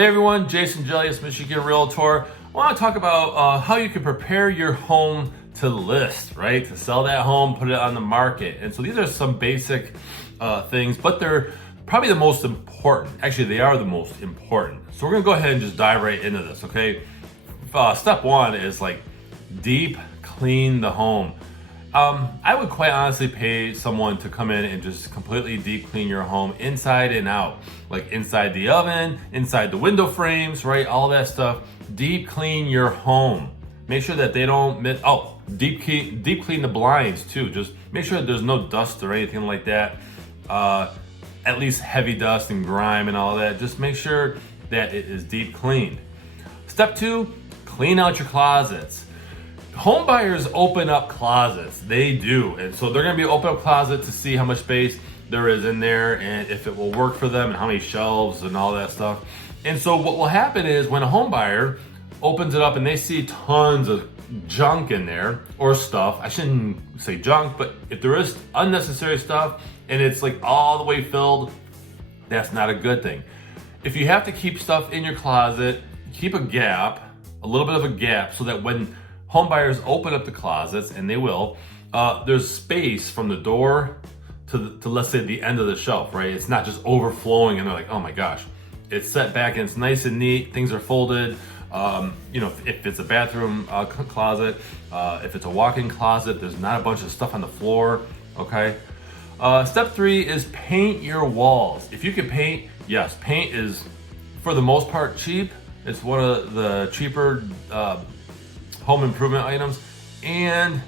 Hey everyone, Jason Gelios, Michigan Realtor. I want to talk about how you can prepare your home to list, right? To sell that home, put it on the market. And so these are some basic things, but they're probably the most important. Actually, they are the most important. So we're gonna go ahead and just dive right into this, okay? Step one is like deep clean the home. I would quite honestly pay someone to come in and just completely deep clean your home inside and out, like inside the oven, inside the window frames, right? All that stuff. Deep clean your home. Make sure that they don't miss. Oh, deep clean the blinds too. Just make sure that there's no dust or anything like that. At least heavy dust and grime and all that. Just make sure that it is deep cleaned. Step two, clean out your closets. Home buyers open up closets, they do. And so they're gonna be open up closet to see how much space there is in there and if it will work for them and how many shelves and all that stuff. And so what will happen is when a home buyer opens it up and they see tons of junk in there or stuff, I shouldn't say junk, but if there is unnecessary stuff and it's like all the way filled, that's not a good thing. If you have to keep stuff in your closet, keep a gap, a little bit of a gap so that when home buyers open up the closets, and they will, there's space from the door to let's say the end of the shelf, right? It's not just overflowing and they're like, oh my gosh. It's set back and it's nice and neat, things are folded. If it's a bathroom closet, if it's a walk-in closet, there's not a bunch of stuff on the floor, okay? Step three is paint your walls. If you can paint, yes, paint is for the most part cheap. It's one of the cheaper home improvement items, and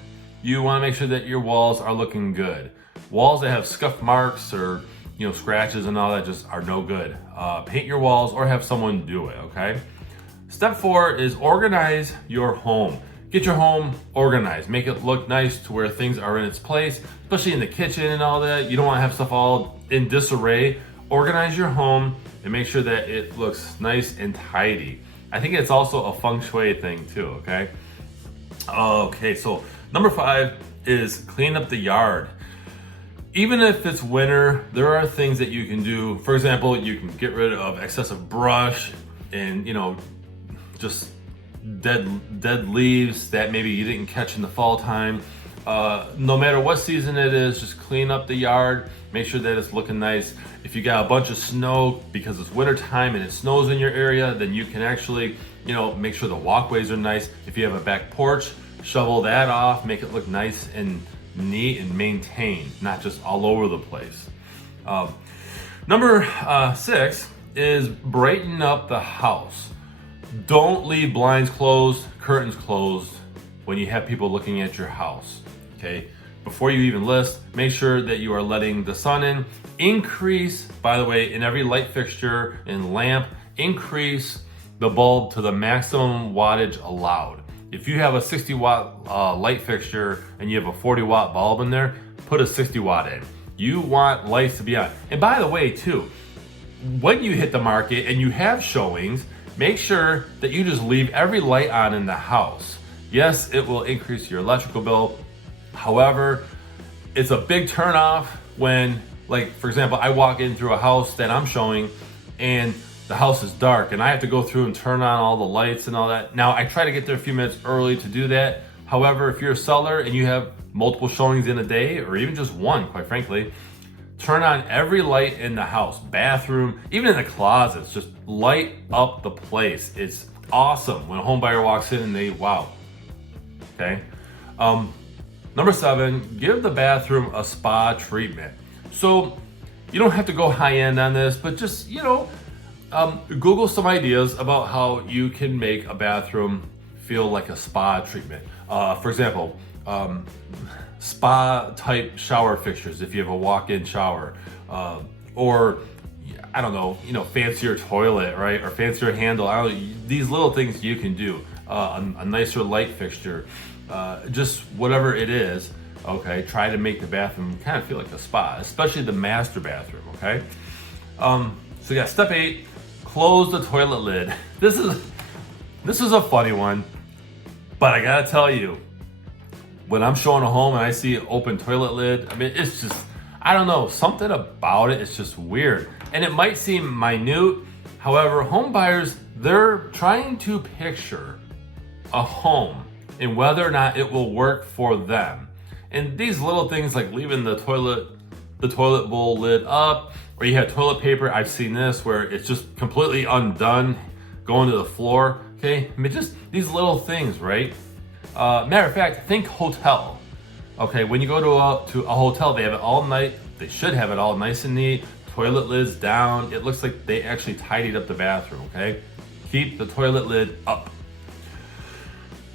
you want to make sure that your walls are looking good. Walls that have scuff marks or scratches and all that just are no good. Paint your walls or have someone do it, okay? Step four is organize your home. Get your home organized. Make it look nice to where things are in its place, especially in the kitchen and all that. You don't want to have stuff all in disarray. Organize your home and make sure that it looks nice and tidy. I think it's also a feng shui thing too, okay? Okay, so number five is clean up the yard. Even if it's winter, there are things that you can do. For example, you can get rid of excessive brush and just dead leaves that maybe you didn't catch in the fall time. No matter what season it is, just clean up the yard. Make sure that it's looking nice. If you got a bunch of snow because it's winter time and it snows in your area, then you can actually, make sure the walkways are nice. If you have a back porch, shovel that off, make it look nice and neat and maintained, not just all over the place. Number six is brighten up the house. Don't leave blinds closed, curtains closed when you have people looking at your house, okay? Before you even list, make sure that you are letting the sun in. Increase, by the way, in every light fixture and lamp, increase the bulb to the maximum wattage allowed. If you have a 60 watt light fixture and you have a 40 watt bulb in there, put a 60 watt in. You want lights to be on. And by the way too, when you hit the market and you have showings, make sure that you just leave every light on in the house. Yes, it will increase your electrical bill. However, it's a big turnoff when, like, for example, I walk in through a house that I'm showing and the house is dark and I have to go through and turn on all the lights and all that. Now, I try to get there a few minutes early to do that. However, if you're a seller and you have multiple showings in a day or even just one, quite frankly, turn on every light in the house, bathroom, even in the closets, just light up the place. It's awesome when a home buyer walks in and they, wow, okay? Number seven, give the bathroom a spa treatment. So you don't have to go high end on this, but just, Google some ideas about how you can make a bathroom feel like a spa treatment. For example, spa type shower fixtures if you have a walk-in shower, or I don't know, fancier toilet, right? Or fancier handle. I don't know, these little things you can do. A nicer light fixture. Just whatever it is, okay, try to make the bathroom kind of feel like a spa, especially the master bathroom, okay? So yeah, step 8, close the toilet lid. This is a funny one, but I gotta tell you, when I'm showing a home and I see an open toilet lid, I mean, it's just, I don't know, something about it is just weird. And it might seem minute, However, home buyers, they're trying to picture a home and whether or not it will work for them. And these little things like leaving the toilet bowl lid up, or you have toilet paper. I've seen this where it's just completely undone, going to the floor. Okay, I mean, just these little things, right? Matter of fact, think hotel. Okay, when you go to a hotel, they have it all night. They should have it all nice and neat. Toilet lids down. It looks like they actually tidied up the bathroom. Okay, keep the toilet lid up.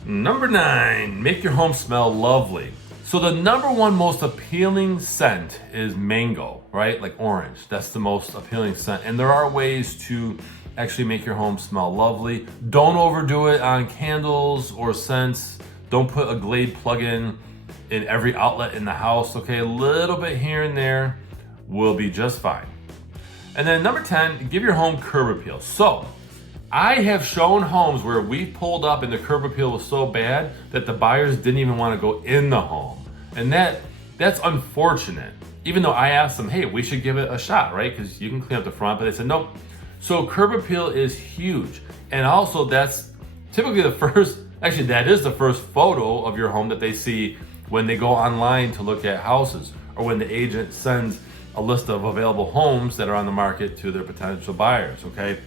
Number 9, make your home smell lovely. So the number one most appealing scent is mango, right? Like orange. That's the most appealing scent. And there are ways to actually make your home smell lovely. Don't overdo it on candles or scents. Don't put a Glade plug-in in every outlet in the house, okay? A little bit here and there will be just fine. And then number 10, give your home curb appeal. So I have shown homes where we pulled up and the curb appeal was so bad that the buyers didn't even want to go in the home. And that's unfortunate. Even though I asked them, hey, we should give it a shot, right? Because you can clean up the front, but they said nope. So curb appeal is huge. And also that's typically that is the first photo of your home that they see when they go online to look at houses, or when the agent sends a list of available homes that are on the market to their potential buyers, okay?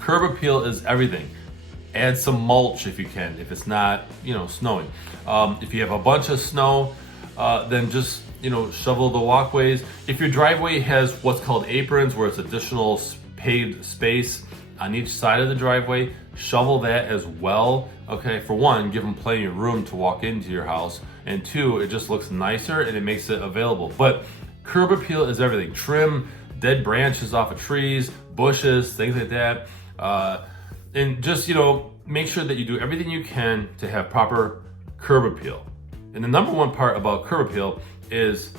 Curb appeal is everything. Add some mulch if you can, if it's not, snowing. If you have a bunch of snow, then just, shovel the walkways. If your driveway has what's called aprons, where it's additional paved space on each side of the driveway, shovel that as well. Okay, for one, give them plenty of room to walk into your house. And 2, it just looks nicer and it makes it available. But curb appeal is everything. Trim dead branches off of trees, bushes, things like that. And just, make sure that you do everything you can to have proper curb appeal. And the number one part about curb appeal is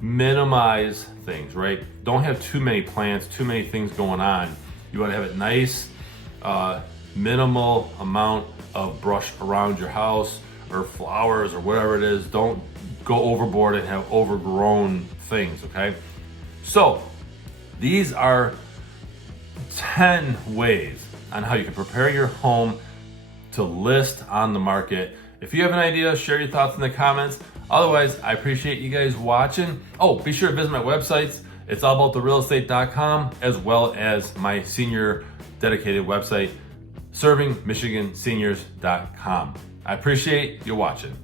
minimize things, right? Don't have too many plants, too many things going on. You want to have it nice, minimal amount of brush around your house or flowers or whatever it is. Don't go overboard and have overgrown things, okay? So these are 10 ways on how you can prepare your home to list on the market. If you have an idea, share your thoughts in the comments. Otherwise, I appreciate you guys watching. Oh, be sure to visit my websites. It's allabouttherealestate.com, as well as my senior dedicated website, servingmichiganseniors.com. I appreciate you watching.